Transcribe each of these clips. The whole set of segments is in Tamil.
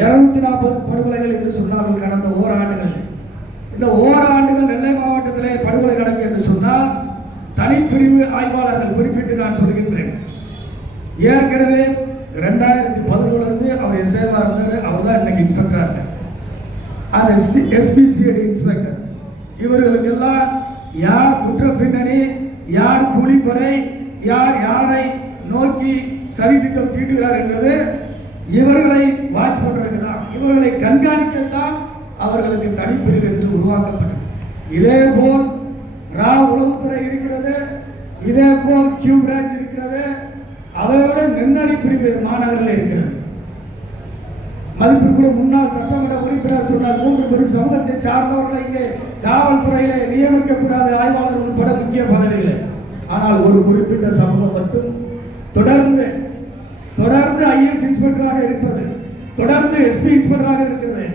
இருநூத்தி நாற்பது படுகொலைகள் என்று சொன்னார்கள் கடந்த ஓராண்டுகள். இந்த ஓராண்டுகள் நெல்லை மாவட்டத்திலே படுகொலை நடக்கு என்று சொன்னால் தனிப்பிரிவு ஆய்வாளர்கள் குறிப்பிட்டு நான் சொல்கின்றேன். ஏற்கனவே ரெண்டாயிரத்தி பதினொழுல அவர் எஸ்ஏவாக இருந்தார் அவர் தான் இன்னைக்கு இன்ஸ்பெக்டராக இருக்கார் அந்த எஸ்பிசிஐடி இன்ஸ்பெக்டர் இவர்களுக்கெல்லாம் யார் குற்ற பின்னணி யார் கூலிப்படை யார் யாரை நோக்கி சரிதிட்டம் தீட்டுகிறார் என்பது இவர்களை வாட்ச் பண்றதுக்கு தான் இவர்களை கண்காணிக்கத்தான் அவர்களுக்கு தனிப்பிரிவு என்று உருவாக்கப்பட்டது. இதே போல் ரா உளவுத்துறை இருக்கிறது இதே போல் கியூ பிரான்ச் இருக்கிறது. அதை விட நெண்ணறி பிரிவு மாநகரில் இருக்கிறது. மதிப்பிற்குரிய முன்னாள் சட்டமன்ற உறுப்பினர் சொன்னார் மூன்று பெரும் சமூகத்தை சார்ந்தவர்களை இங்கே காவல்துறையில நியமிக்கக்கூடாது. ஆய்வாளர் உட்பட முக்கிய பதவிகள். ஆனால் ஒரு குறிப்பிட்ட சமூகம் மட்டும் தொடர்ந்து தொடர்ந்து ஐஏஎஸ் இன்ஸ்பெக்டராக இருப்பது தொடர்ந்து எஸ்பி இன்ஸ்பெக்டராக இருக்கிறது.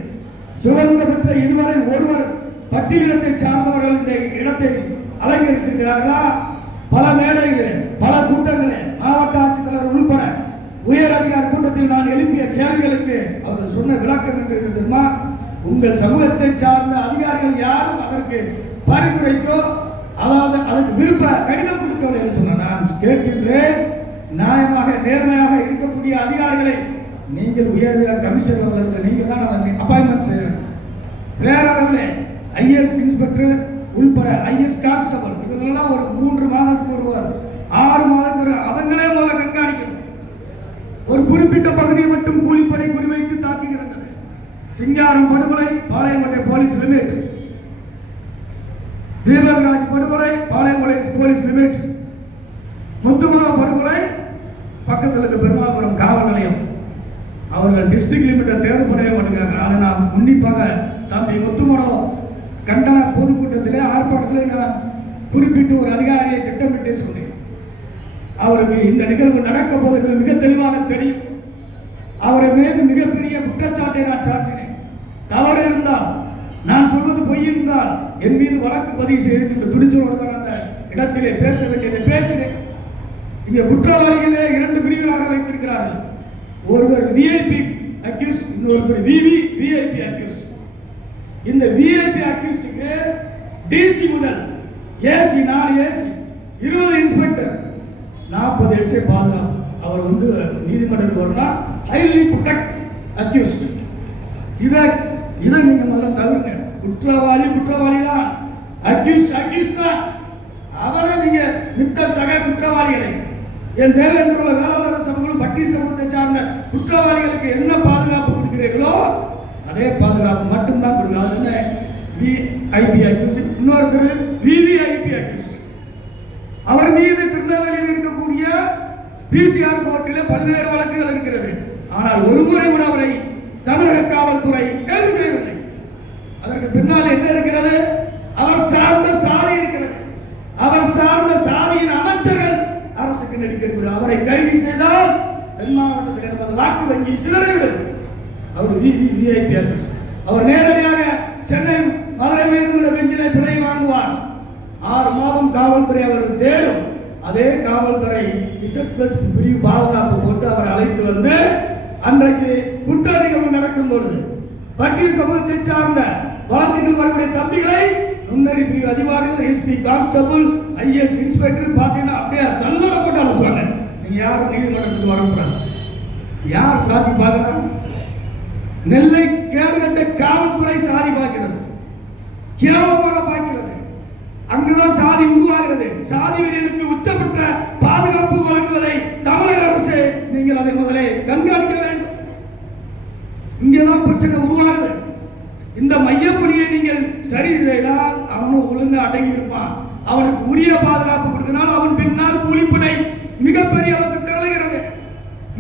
சுதந்திரம் பெற்ற இதுவரை ஒருவர் பட்டியலத்தை சார்ந்தவர்கள் இந்த இடத்தை அலங்கரித்திருக்கிறார்களா? பல மேடைகளிலே பல கூட்டங்களே மாவட்ட ஆட்சித்தலைவர் உள்பட உயர் அதிகார கூட்டத்தில் நான் எழுப்பிய கேள்விகளுக்கு அவர்கள் சொன்ன விளக்கம் என்று தெரியுமா? உங்கள் சமூகத்தை சார்ந்த அதிகாரிகள் யாரும் அதற்கு பரிந்துரைக்கோ அதாவது அதற்கு விருப்ப கடிதம் கொடுக்கவில்லை என்று சொன்ன நான் கேட்கின்றேன். நியாயமாக நேர்மையாக இருக்கக்கூடிய அதிகாரிகளை நீங்கள் உயர் கமிஷன் லெவலில் இருக்க தான் அதை அப்பாயின்மெண்ட் செய்ய வேண்டும். பேரளவில் ஐஏஎஸ் இன்ஸ்பெக்டர் உள்பட ஐஎஸ் கான்ஸ்டபிள் இவங்கெல்லாம் ஒரு மூன்று மாதத்துக்கு ஒருவர் ஆறு மாதத்துக்கு ஒரு அவங்களே முதல்ல கண்காணிக்கணும். ஒரு குறிப்பிட்ட பகுதியை மட்டும் கூலிப்படை குறிவைத்து தாக்குகிறது. சிங்காரம் படுகொலை பாளையங்கோட்டை போலீஸ் லிமிட். தீபகராஜ் படுகொலை பாளையங்கோட்டை போலீஸ் லிமிட். முத்துமலா படுகொலை பக்கத்தில் இருக்க பெருமாபுரம் காவல் நிலையம். அவர்கள் டிஸ்ட்ரிக்ட் லிமிட்டை தேர்வு பண்ணவே மாட்டேங்கிறாங்க. அதை நான் உன்னிப்பாக தம்பி முத்துமலம் கண்டன பொதுக்கூட்டத்திலே ஆர்ப்பாட்டத்தில் நான் குறிப்பிட்டு ஒரு அதிகாரியை திட்டமிட்டே சொன்னேன். அவருக்கு இந்த நிகழ்வு நடக்க போது மிக தெளிவாக தெரியும். அவரை மீது மிகப்பெரிய குற்றச்சாட்டை நான் சாற்றினேன். தவறு இருந்தால் நான் சொல்வது பொய் இருந்தால் என் மீது வழக்கு பதிவு செய்து என்று துணிச்சலோடு தான் அந்த இடத்திலே பேச வேண்டியதை பேசினேன். இங்கே குற்றவாளிகளே இரண்டு பிரிவுகளாக வைத்திருக்கிறார்கள். ஒருவர் விஐபி அக்யூஸ்ட் இன்னொருத்தர் விவி விஐபி அக்யூஸ்ட் இந்த விஐபி அக்யூஸ்டுக்கு டிசி முதல் ஏசி நாலு ஏசி இருபது இன்ஸ்பெக்டர் நாற்பது எஸ்ஏ பாதுகாப்பு. அவர் வந்து நீதிமன்றத்துக்கு வரலாம் ஹைலி ப்ரொடெக்ட் அக்யூஸ்ட் இதை இதை நீங்கள் முதல்ல தவிர்க்க குற்றவாளி குற்றவாளி தான் அக்யூஸ்ட் அக்யூஸ்ட் தான். அவரை நீங்கள் மித்த சக குற்றவாளிகளை என் தேவேந்திர உள்ள வேளாளர் சமூகம் பட்டியல் சமூகத்தை சார்ந்த குற்றவாளிகளுக்கு என்ன பாதுகாப்பு கொடுக்கிறீர்களோ அதே பாதுகாப்பு மட்டும்தான் கொடுக்கும் அது என்ன? விஐபி அக்யூஸ்ட் இன்னொருத்தர் விவிஐபி அக்யூஸ்ட் அவர் மீது திருநெல்வேலியில் இருக்கக்கூடிய பிசிஆர் கோர்ட்டில் பல்வேறு வழக்குகள் இருக்கிறது. ஆனால் ஒரு முறை கூட அவரை தமிழக காவல்துறை கைது செய்யவில்லை. அதற்கு பின்னால் என்ன இருக்கிறது? அவர் சார்ந்த சாதி இருக்கிறது. அவர் சார்ந்த சாதியின் அரசுக்கு நடிக்கிறது அவரை கைது செய்தால் தென் மாவட்டத்தில் என்பது வாக்கு வங்கி சிலரைவிடும் அவர் விஐபி ஆஃபீஸ் அவர் நேரடியாக சென்னை மதுரை உயர்நீதிமன்ற பெஞ்சிலே பிணை வாங்குவார். ஆறு மாதம் காவல்துறை அவருக்கு தேடும். அதே காவல்துறை இசட் பிளஸ் பிரிவு பாதுகாப்பு போட்டு அவரை அழைத்து வந்து அன்றைக்கு குற்ற நிகழ்வு நடக்கும் பொழுது பட்டியல் சமூகத்தை சார்ந்த வழக்குகள் வரக்கூடிய தம்பிகளை நுண்ணறி பிரிவு அதிகாரிகள் எஸ்பி கான்ஸ்டபுள் ஐஎஸ் இன்ஸ்பெக்டர் பார்த்தீங்கன்னா அப்படியே சல்லட போட்டு அலசுவாங்க நீங்க யாரும் நீதிமன்றத்துக்கு வரக்கூடாது. யார் சாதி பார்க்குறாங்க நெல்லை கேடுகட்ட காவல்துறை சாதி பார்க்கிறது கேவலமாக பார்க்கிறது அங்குதான் சாதி உருவாகிறது. சாதி வெறியனுக்கு உச்சப்பட்ட பாதுகாப்பு வழங்குவதை தமிழக அரசு நீங்கள் அதை முதலே கண்காணிக்க வேண்டும். இங்கேதான் பிரச்சனை உருவாகுது. இந்த மையப்புள்ளியை நீங்கள் சரி செய்தால் அவனும் ஒழுங்கு அடங்கி இருப்பான். அவனுக்கு உரிய பாதுகாப்பு கொடுத்தனால் அவன் பின்னால் கூலிப்படை மிகப்பெரிய அளவுக்கு திரளுகிறது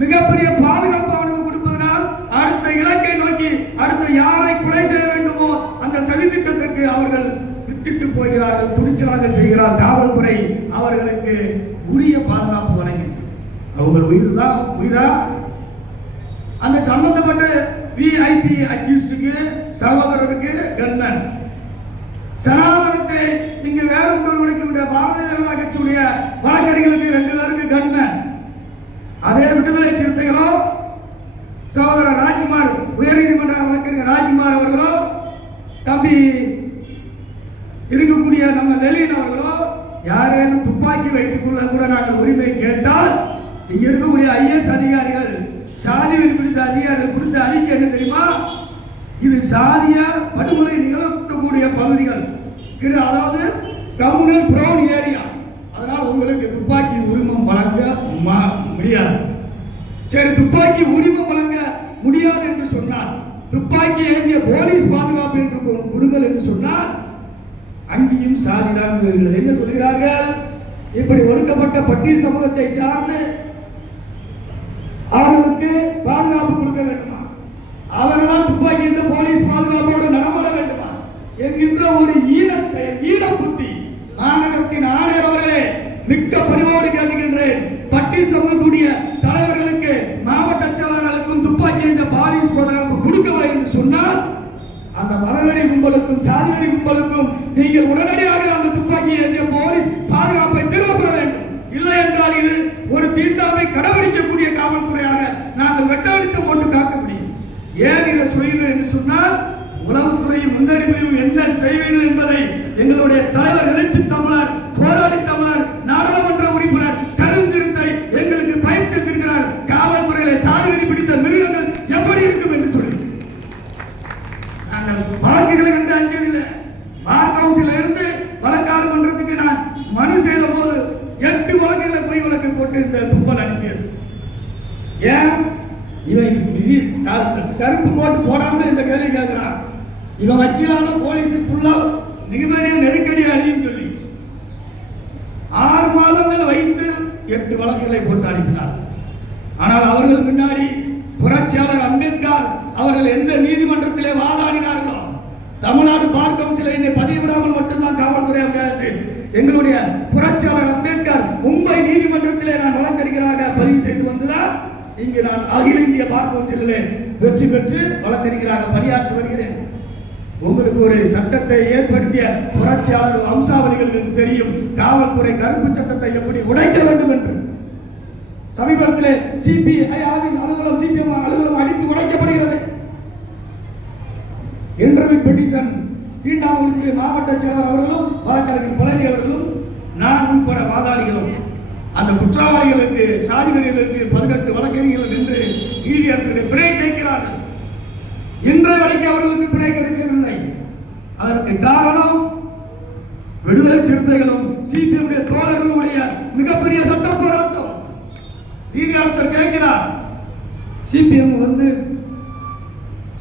மிகப்பெரிய பாதுகாப்பு அவனுக்கு கொடுப்பதனால் அடுத்த இலக்கை நோக்கி அடுத்த யாரை கொலை செய்ய வேண்டுமோ அந்த சதித்திட்டத்திற்கு அவர்கள் வித்திட்டு போகிறார்கள் துணிச்சலாக செய்கிறார். காவல்துறை அவர்களுக்கு உரிய பாதுகாப்பு வழங்கின்றது அவங்க உயிர் தான் உயிரா? அந்த சம்பந்தப்பட்ட விஐபி அக்யூஸ்டுக்கு சகோதரருக்கு கன்மன் சனாதனத்தை இங்கு வேறு ஒருவருக்கு பாரதிய ஜனதா கட்சியுடைய வழக்கறிஞர்களுக்கு ரெண்டு பேருக்கு கன்மன் அதே விடுதலை சிறுத்தைகளோ சகோதரர் ராஜ்குமார் உயர்நீதிமன்ற வழக்கறிஞர் ராஜ்குமார் அவர்களோ தம்பி இருக்கக்கூடிய நம்ம லெலின் அவர்களோ யாரேனும் துப்பாக்கி வைத்துக் கொள்ள கூட நாங்கள் உரிமை கேட்டால் இங்க இருக்கக்கூடிய ஐஎஸ் அதிகாரிகள் சாதி குறித்த அதிகாரிகள் கொடுத்த அறிக்கை என்ன தெரியுமா? இது சாதிய படுகொலை நிகழ்த்தக்கூடிய பகுதிகள். அதாவது கம்யூனல் ப்ரௌன் ஏரியா அதனால் உங்களுக்கு துப்பாக்கி உரிமம் வழங்க முடியாது. சரி துப்பாக்கி உரிமம் வழங்க முடியாது என்று சொன்னால் துப்பாக்கி ஏங்கிய போலீஸ் பாதுகாப்பு என்று கொடுங்கள் என்று சொன்னால் அங்கேயும் சாதிதான் வருகிறது என்ன சொல்கிறார்கள்? இப்படி ஒடுக்கப்பட்ட பட்டியல் சமூகத்தை சார்ந்து அவர்களுக்கு பாதுகாப்பு கொடுக்க வேண்டுமா? அவர்களால் துப்பாக்கி இந்த போலீஸ் பாதுகாப்போடு நடமாட வேண்டுமா? என்கின்ற ஒரு ஈன செயல் ஈன புத்தி மாநகரத்தின் ஆணையர் அவர்களே மிக்க பரிவோடு கேட்டுகின்றேன் பட்டியல் சமூகத்துடைய தலைவர்களுக்கு மாவட்ட செயலாளர்களுக்கும் துப்பாக்கி இந்த போலீஸ் பாதுகாப்பு கொடுக்கவில்லை என்று சொன்னால் அந்த மதவெறி கும்பலுக்கும் சாதிவெறி கும்பலுக்கும் நீங்கள் உடனடியாக அந்த துப்பாக்கி ஏந்திய போலீஸ் பாதுகாப்பை திரும்ப பெற வேண்டும். இல்லை என்றால் இது ஒரு தீண்டாமை கடைபிடிக்கக்கூடிய காவல்துறையாக நாங்கள் வெட்ட வெளிச்சம் போட்டு காக்க முடியும். ஏன் இதை சொல்கிறேன் என்று சொன்னால் உளவுத்துறை முன்னறிவையும் என்ன செய்வீர்கள் என்பதை எங்களுடைய தலைவர் எழுச்சி தமிழர் போராளி தமிழர் நாடாளுமன்ற உறுப்பினர் கருஞ்சிருத்தை எங்களுக்கு பயிற்சி இருக்கிறார் காவல்துறையில சாதிவெறி பிடித்த மிருகங்கள் எப்படி இருக்கும் என்று சொல்லி நாங்கள் வழக்குகளை கண்டு அஞ்சதில்லை. பார் கவுன்சில இருந்து வழக்காடு நான் மனு செய்த போது எட்டு வழக்குகளை பொய் வழக்கு போட்டு இந்த கும்பல் அனுப்பியது. ஏன்? இவன் கருப்பு போட்டு போடாம இந்த கேள்வி கேட்கிறான். இவன் வக்கீலான போலீஸ் ஃபுல்லா மிகப்பெரிய நெருக்கடி அழியும் சொல்லி ஆறு மாதங்கள் வைத்து எட்டு வழக்குகளை போட்டு அனுப்பினார். ஆனால் அவர்கள் முன்னாடி புரட்சியாளர் அம்பேத்கர் அவர்கள் எந்த நீதிமன்றத்திலே வாதாடினார்களோ தமிழ்நாடு பார் கவுன்சில் என்னை பதிவிடாமல் மட்டும்தான் காவல்துறை அமைச்சு எங்களுடைய புரட்சியாளர் அம்பேத்கர் மும்பை நீதிமன்றத்திலே நான் வழக்கறிஞராக பதிவு செய்து வந்ததால் இங்கு நான் அகில இந்திய பார்ப்போம் கவுன்சிலிலே வெற்றி பெற்று வழக்கறிஞராக பணியாற்றி வருகிறேன். உங்களுக்கு ஒரு சட்டத்தை ஏற்படுத்திய புரட்சியாளர் வம்சாவளிகளுக்கு தெரியும். காவல்துறை கருப்பு சட்டத்தை எப்படி உடைக்க வேண்டும் என்று. சமீபத்திலே சிபிஐ ஆபீஸ் அலுவலம் சிபிஎம் அலுவலகம் அடித்து உடைக்கப்படுகிறது. இன்டர்வியூ பெட்டிஷன் தீண்டாமல் மாவட்ட செயலர் அவர்களும் வழக்கறிஞர் பழனி அவர்களும் நான் உட்பட வாதாடுகிறோம் அந்த குற்றவாளிகளுக்கு சாதிபதிகளுக்கு பதினெட்டு வழக்கறிஞர்கள் நின்று நீதியரசர்கள் பிணை கேட்கிறார்கள். இன்றைய வரைக்கும் அவர்களுக்கு பிணை கிடைக்கவில்லை. அதற்கு காரணம் விடுதலை சிறுத்தைகளும் சிபிஎம்முடைய தோழர்களுடைய மிகப்பெரிய சட்ட போராட்டம். நீதியரசர் கேட்கிறார் சிபிஎம் வந்து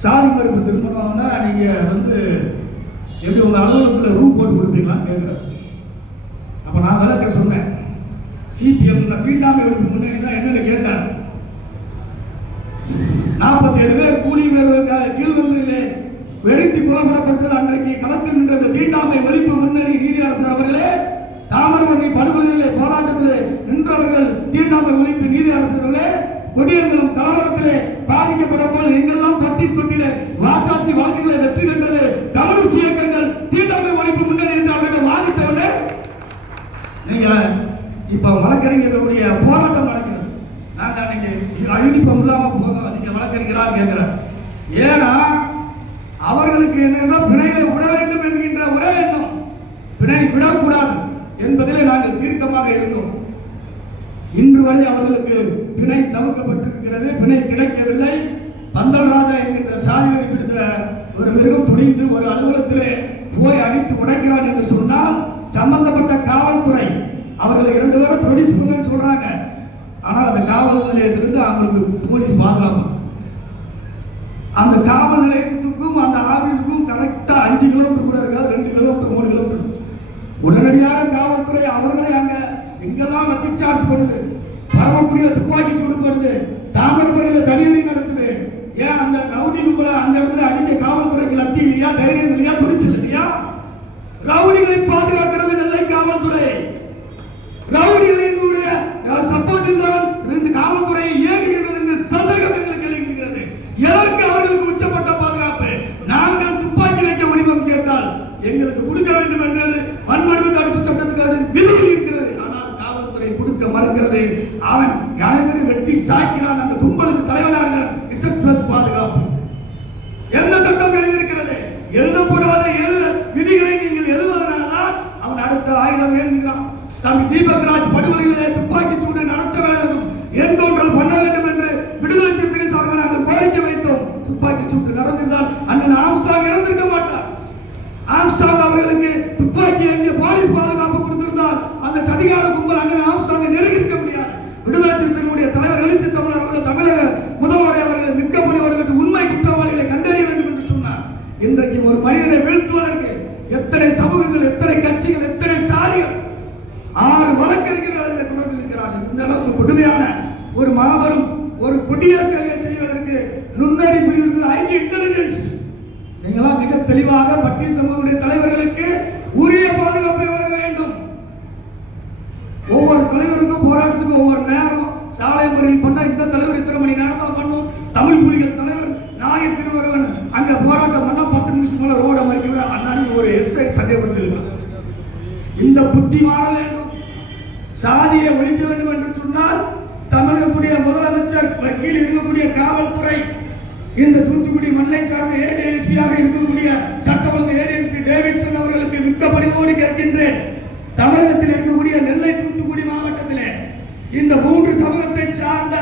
சாதி மறுப்பு திருமணம்னா நீங்கள் வந்து எப்படி உங்கள் அலுவலகத்தில் ரூம் போட்டு கொடுப்பீங்களான்னு கேட்குறாரு. அப்போ நான் விளக்க சொன்னேன். சிபிஎம் தீண்டாமைகளுக்கு முன்னாடி தான் என்னன்னு கேட்டார். நாற்பத்தி ஏழு பேர் கூலி கீழ்நிலையிலே வெறித்து புறப்படப்பட்டது அன்றைக்கு களத்தில் நின்ற தீண்டாமை ஒழிப்பு முன்னணி நீதி அரசர் அவர்களே தாமிரபரணி படுகொலையிலே போராட்டத்திலே நின்றவர்கள் தீண்டாமை ஒழிப்பு நீதி நீதியரசர்களே கொடியங்களும் கலவரத்திலே பாதிக்கப்படும் போது எங்கெல்லாம் பட்டி தொட்டிலே வாச்சாத்தி வழக்குகளை வெற்றி கண்டது கம்யூனிஸ்ட் இயக்கங்கள் தீண்டாமை ஒழிப்பு முன்னணி என்று அவர்கள் வாதித்தவுடனே நீங்க இப்போ வழக்கறிஞர்களுடைய போராட்டம் நடக்கிறது. நாங்கள் அன்னைக்கு யூனிஃபார்ம் இல்லாமல் போதும் நீங்கள் வழக்கறிஞரான்னு கேட்குறாரு ஏன்னா அவர்களுக்கு என்னன்னா பிணையில விட வேண்டும் என்கின்ற ஒரே எண்ணம். பிணை விடக்கூடாது என்பதிலே நாங்கள் தீர்க்கமாக இருந்தோம். இன்று வரை அவர்களுக்கு பிணை தவிர்க்கப்பட்டிருக்கிறது. பிணை கிடைக்கவில்லை. பந்தல் ராஜா என்கின்ற சாதி வெறி பிடித்த ஒரு மிருகம் துணிந்து ஒரு அலுவலகத்திலே போய் அடித்து உடைக்கிறான் என்று சொன்னால் சம்பந்தப்பட்ட காவல்துறை அவர்களை இரண்டு பேரும் ப்ரொடியூஸ் பண்ணுன்னு சொல்றாங்க. ஆனால் அந்த காவல் நிலையத்திலிருந்து அவங்களுக்கு போலீஸ் பாதுகாப்பு. அந்த காவல் நிலையத்துக்கும் அந்த ஆஃபீஸுக்கும் கரெக்டா அஞ்சு கிலோமீட்டர் கூட இருக்காது ரெண்டு கிலோமீட்டர் மூணு கிலோமீட்டர் உடனடியாக காவல்துறை அவர்களே அங்கே எங்கெல்லாம் லத்தி சார்ஜ் பண்ணுது பரமக்குடியில் துப்பாக்கி சூடு போடுது தாமிரபரணியில தனியணி நடத்துது ஏன் அந்த ரவுடி கும்பல அந்த இடத்துல அடிக்க காவல்துறைக்கு லத்தி இல்லையா தைரியம் இல்லையா துணிச்சல் இல்லையா? ரவுடிகளை பாதுகாப்பு சாய்க்கிறான் அந்த கும்பலுக்கு தலைவனார்கள் இசட் பிளஸ் பாதுகாப்பு. என்ன சட்டம் எழுதியிருக்கிறது? எழுதப்படாத எழுத விதிகளை நீங்கள் எழுதுவதனால்தான் அவன் அடுத்த ஆயுதம் ஏந்துகிறான். தம்பி தீபக் ராஜ் படுகொலைகளை துப்பாக்கி கொடிய செயலை செய்வதற்கு நுண்ணறி பிரிவுகள் ஐஜி இன்டெலிஜென்ஸ் நீங்களாம் மிக தெளிவாக பட்டியல் சமூகத்துடைய தலைவர்களுக்கு உரிய பாதுகாப்பை வழங்க வேண்டும். ஒவ்வொரு தலைவருக்கும் போராட்டத்துக்கு ஒவ்வொரு நேரம் சாலை முறையில் பண்ணா இந்த தலைவர் இத்தனை மணி நேரம் தான் பண்ணும்? தமிழ் புலிகள் தலைவர் நாய திருவரவன் அங்க போராட்டம் பண்ணா பத்து நிமிஷம் மேல ரோட மறிக்க விட அண்ணாடி ஒரு எஸ்ஐ சண்டை பிடிச்சிருக்கிறான் இந்த புத்தி மாற வேண்டும். சாதியை ஒழிக்க வேண்டும் என்று சொன்னால் தமிழகத்துடைய முதலமைச்சர் வக்கீல் இருக்கக்கூடிய காவல்துறை இந்த தூத்துக்குடி மண்ணை சார்ந்த ஏடிஎஸ்பியாக இருக்கக்கூடிய சட்ட ஒழுங்கு ஏடிஎஸ்பி டேவிட்சன் அவர்களுக்கு மிக்க பணிவோடு கேட்கின்றேன். தமிழகத்தில் இருக்கக்கூடிய நெல்லை தூத்துக்குடி மாவட்டத்திலே இந்த மூன்று சமூகத்தை சார்ந்த